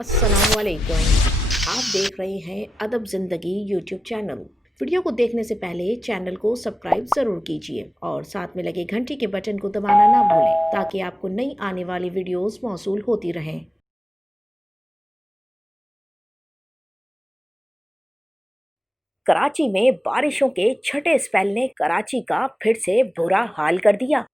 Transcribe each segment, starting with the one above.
अस्सलामुअलैकुम। आप देख रहे हैं अदब ज़िंदगी यूट्यूब चैनल। वीडियो को देखने से पहले चैनल को सब्सक्राइब ज़रूर कीजिए और साथ में लगे घंटी के बटन को दबाना ना भूलें ताकि आपको नई आने वाली वीडियोस मौसूल होती रहें। कराची में बारिशों के छठे स्पेल ने कराची का फिर से बुरा हाल कर दिया।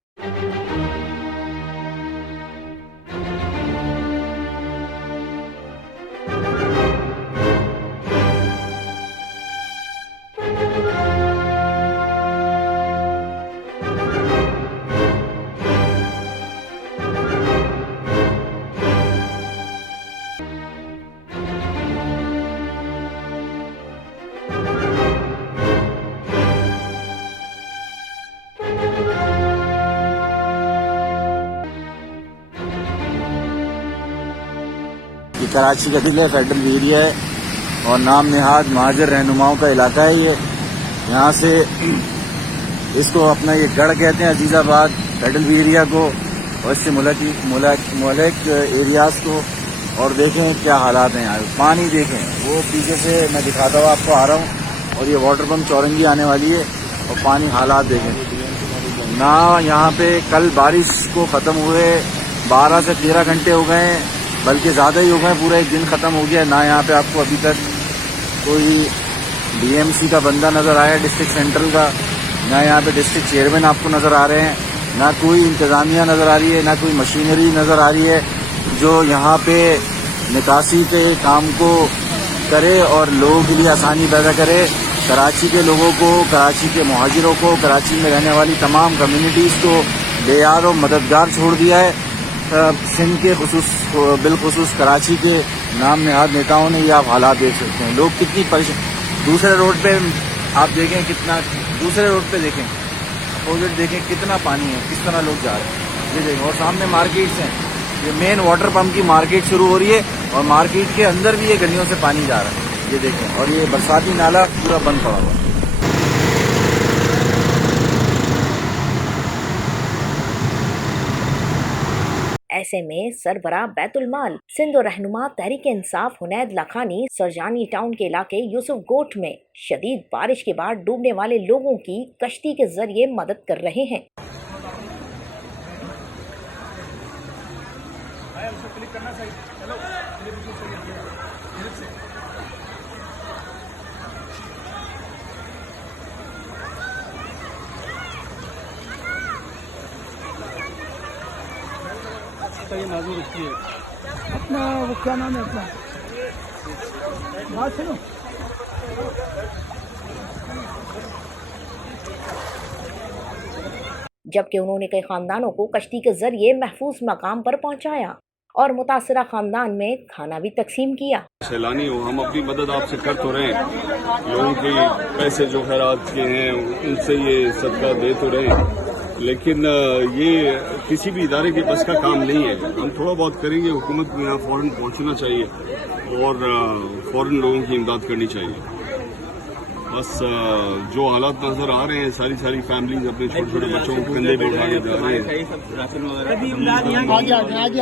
ये कराची का दिल है, फेडरल एरिया है और नाम नहाद महाजर रहनुमाओं का इलाका है। ये यहाँ से इसको अपना ये गढ़ कहते हैं अजीजाबाद फेडरल एरिया को, और इससे मुल्क एरियाज को। और देखें क्या हालात हैं यहाँ, पानी देखें, वो पीछे से मैं दिखाता हुआ आपको आ रहा हूँ। और ये वाटर पम्प चौरंगी आने वाली है और पानी हालात देखें ना। यहाँ पे कल बारिश को ख़त्म हुए 12 से 13 घंटे हो गए हैं, बल्कि ज़्यादा ही हो गए, पूरा एक दिन ख़त्म हो गया ना। यहाँ पे आपको अभी तक कोई डीएमसी का बंदा नज़र आया, डिस्ट्रिक्ट सेंट्रल का, ना यहाँ पे डिस्ट्रिक्ट चेयरमैन आपको नज़र आ रहे हैं, ना कोई इंतज़ामिया नज़र आ रही है, ना कोई मशीनरी नज़र आ रही है जो यहाँ पे निकासी के काम को करे और लोगों के लिए आसानी पैदा करे। कराची के लोगों को, कराची के मुहाजिरों को, कराची में रहने वाली तमाम कम्युनिटीज़ को बेयार और मददगार छोड़ दिया है। सिंध के बिलखुसूस कराची के नाम नहाद नेताओं ने, ये आप हालात देख सकते हैं। लोग कितनी परेशान, दूसरे रोड पे आप देखें कितना, दूसरे रोड पे देखें, अपोजिट देखें कितना पानी है, किस तरह लोग जा रहे हैं, ये देखें। और सामने मार्केट्स हैं, ये मेन वाटर पंप की मार्केट शुरू हो रही है और मार्केट के अंदर भी ये गलियों से पानी जा रहा है, ये देखें। और ये बरसाती नाला पूरा बंद पड़ा हुआ है। ऐसे में सरबराह बैतुल माल सिंध और रहनुमा तहरीक इंसाफ हुनैद लाखानी सरजानी टाउन के इलाके यूसुफ गोट में शदीद बारिश के बाद डूबने वाले लोगों की कश्ती के जरिए मदद कर रहे हैं। ये माजूर रखिए अपना, वो क्या नाम है अपना, बात सुनो। जबकि उन्होंने कई खानदानों को कश्ती के जरिए महफूज मकाम पर पहुंचाया और मुतासरा खानदान में खाना भी तकसीम किया। सैलानी हो, हम अपनी मदद आपसे कर तो रहे हैं, लोगों के पैसे जो खैरात के हैं उनसे ये सदका दे तो रहे हैं, लेकिन ये किसी भी इदारे के बस का काम नहीं है। हम थोड़ा बहुत करेंगे, हुकूमत को यहाँ फौरन पहुँचना चाहिए और फौरन लोगों की इमदाद करनी चाहिए। बस जो हालात नजर आ रहे हैं, सारी फैमिलीज अपने छोटे छोटे बच्चों को कंधे पे उठा के जा रहे हैं।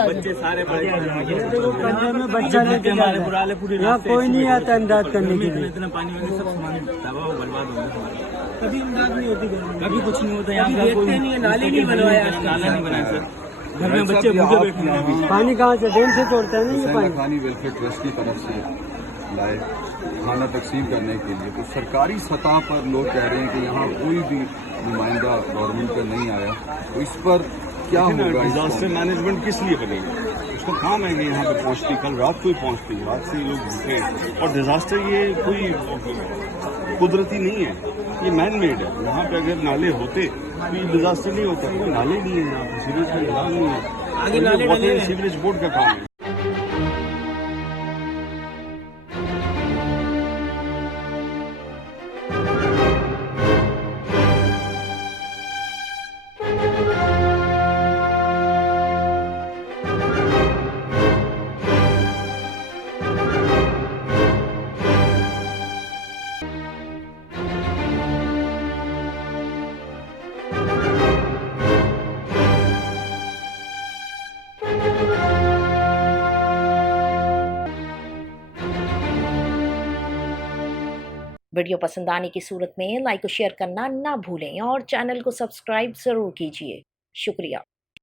बच्चे सारे यहाँ कोई नहीं आता इमदाद करने के लिए। इतना पानी में सब सामान तबाह बर्बाद हो गया, कभी इमदाद नहीं होती, कभी कुछ नहीं होता। यहाँ देखते नहीं है, नाले नहीं बनवाया, नाला नहीं बनाया सर, घर में बच्चे भूखे बैठे हैं। पानी कहाँ से, डैम से तोड़ता है ना ये पानी। वेलफेयर ट्रस्ट की तरफ से लाए खाना तकसीम करने के लिए, तो सरकारी सतह पर लोग कह रहे हैं कि यहाँ कोई भी नुमाइंदा गवर्नमेंट का नहीं आया, तो इस पर क्या होगा? डिजास्टर मैनेजमेंट किस लिए करेगा? उसका काम है कि यहाँ पे पहुँचती, कल रात को ही पहुँचती, रात से ही लोग भूखे। और डिजास्टर ये कोई कुदरती नहीं है, ये मैन मेड है। यहाँ पे अगर नाले होते तो ये डिजास्टर नहीं होता। कोई नाले नहीं है यहाँ पे, सीवरेज का निजाम नहीं है, सीवरेज बोर्ड का काम है। वीडियो पसंद आने की सूरत में लाइक और शेयर करना ना भूलें और चैनल को सब्सक्राइब ज़रूर कीजिए। शुक्रिया।